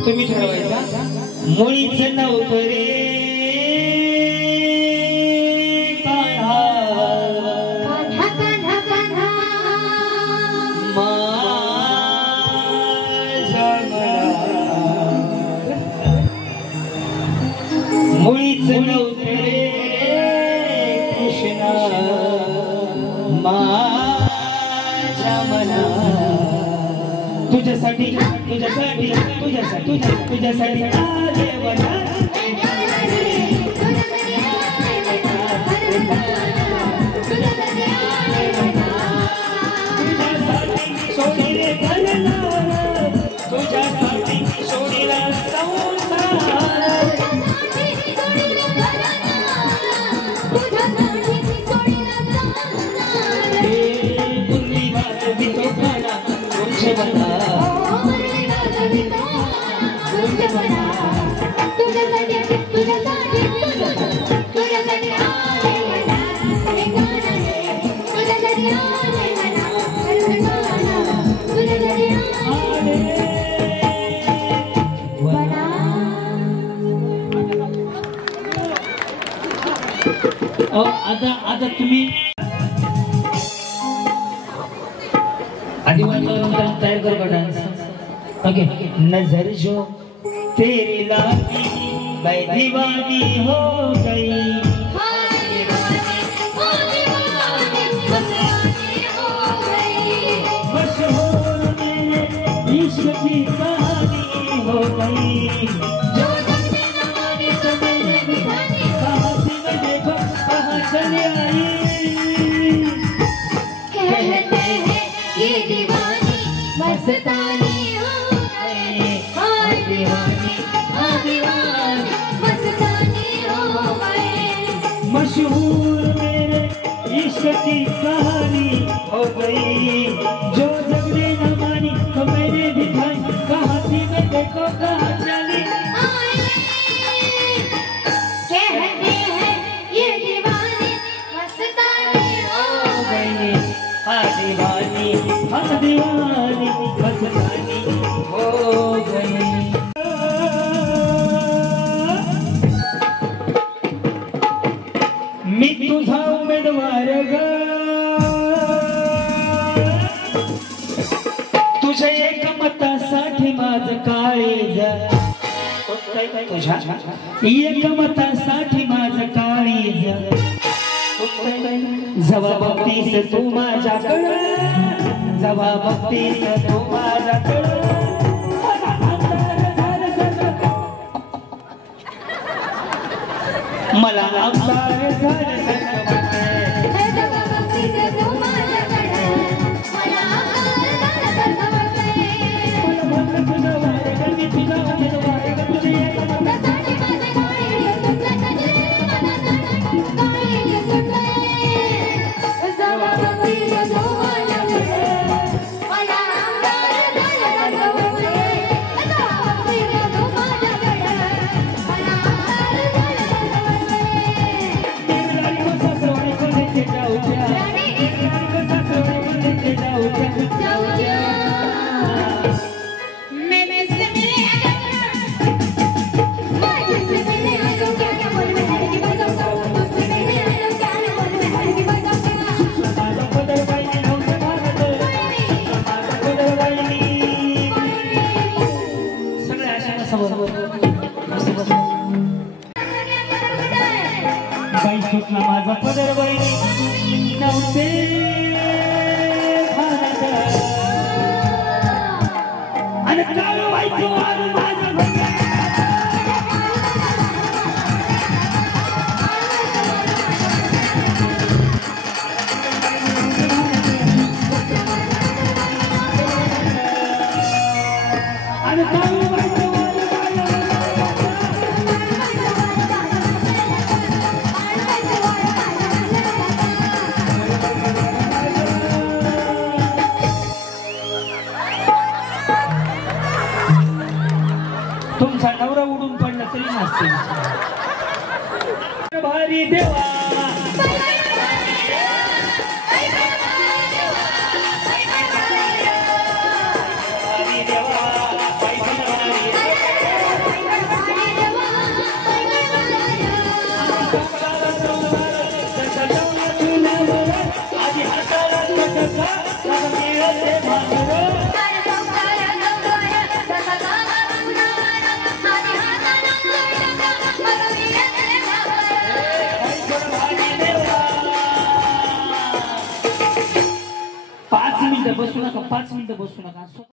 तुम्ही ठरवायचा मुळीच नव्हतं रे मुळीच नव्हतं रे कृष्णा माझ्या मना तुझ्यासाठी तुझ्यासाठी तुझ्यासाठी तुझ्यासाठी आले वना सोडीले घरदार तुझ्यासाठी सोडीला संसार बुंदी वाजवी तो गाणा तुझ्या आता तुम्ही आधी वातावरण तयार करो डांस ओके नजर जो तेरी लागी मैं दीवानी हो गई मशहूर मेरे इश्क की कहानी हो गई चले आई कहते हैं ये दीवानी मस्तानी हो गई हाय दीवानी मस्तानी हो गई मशहूर मेरे इश्क की कहानी हो गई जो जग ने न मानी तो मैंने दिखाई कहा थी मैं देखो कहाँ चली दीवानी दीवानी मस्तानी हो गई मी तुझा उमेदवार ग तुझ्या एक मतासाठी माझं काळीज तुझ्या एक मतासाठी माझं काळीज जवाब बघतीस तू माझ्याकडं जवाब बघतीस तू माझ्याकडं मला आमदार झालं माझा पदर वहिनी नव्हते आणि काळू व्हायचो आणि माझा आणि काळू व्हायचो तुमचा नवरा उडून पडला तरी नसते भारी देवा ते भांगर पाच मिनिटं बसू नका 5 मिनिटं बसू नका